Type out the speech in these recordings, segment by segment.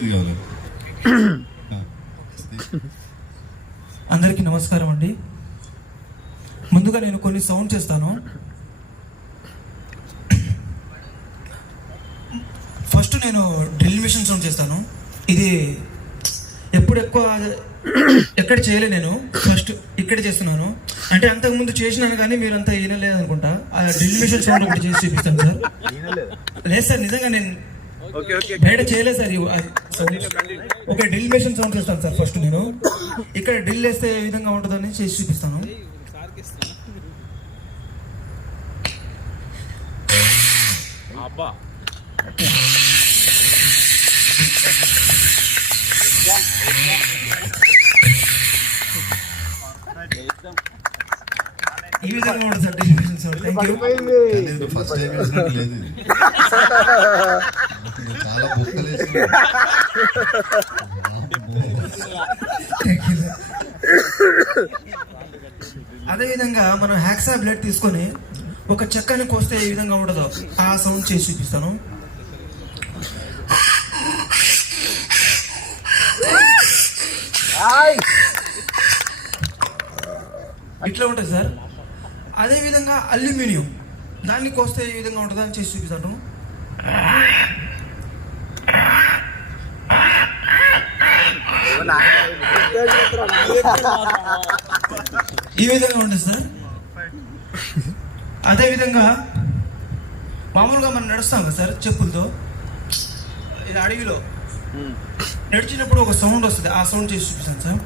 ఇది కావాలి. అందరికీ నమస్కారం అండి. ముందుగా నేను కొన్ని సౌండ్ చేస్తాను. ఫస్ట్ నేను డ్రిల్ మిషన్ సౌండ్ చేస్తాను. ఇది ఎప్పుడు ఎక్కువ ఎక్కడ చేయలే, నేను ఫస్ట్ ఇక్కడ చేస్తున్నాను. అంటే అంతకుముందు చేసినాను కానీ మీరంతా వినలేదు అనుకుంటా. ఆ డ్రిల్ మిషన్ సౌండ్ ఒకటి చేసి చూపిస్తాను సార్. లేదు సార్, నిజంగా నేను బయట చేయలేదు sir. Okay, drill machine sound చేస్తాను సార్. ఫస్ట్ నేను ఇక్కడ డ్రిల్ వేస్తే ఏ విధంగా ఉంటుందని చేసి చూపిస్తాను. ఈ విధంగా ఉంటుంది sir drill machine sound. Thank you. First time వేసినట్టు లేదు ఇది. చాలా బొక్కలేసి. అదేవిధంగా మనం హ్యాక్సా బ్లేడ్ తీసుకొని ఒక చెక్కని కోస్తే ఏ విధంగా ఉండదో ఆ సౌండ్ చేసి చూపిస్తాను. ఇట్లా ఉంటుంది సార్. అదేవిధంగా అల్యూమినియం దాన్ని కోస్తే ఏ విధంగా ఉంటుందో అని చేసి చూపిస్తాను. ఈ విధంగా ఉంటుంది సార్. అదేవిధంగా మామూలుగా మనం నడుస్తాం కదా సార్ చెప్పులతో, ఇది అడవిలో నడిచినప్పుడు ఒక సౌండ్ వస్తుంది. ఆ సౌండ్ చేసి చూపిస్తాను సార్.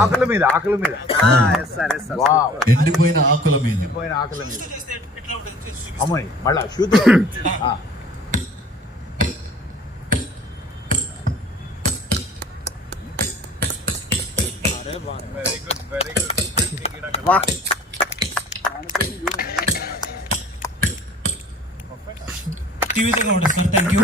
ఆకుల మీద ఎండిపోయిన ఆకుల మీద అమ్మాయి మళ్ళా షూట్. ఈ విధంగా ఉంటుంది సార్. Thank you.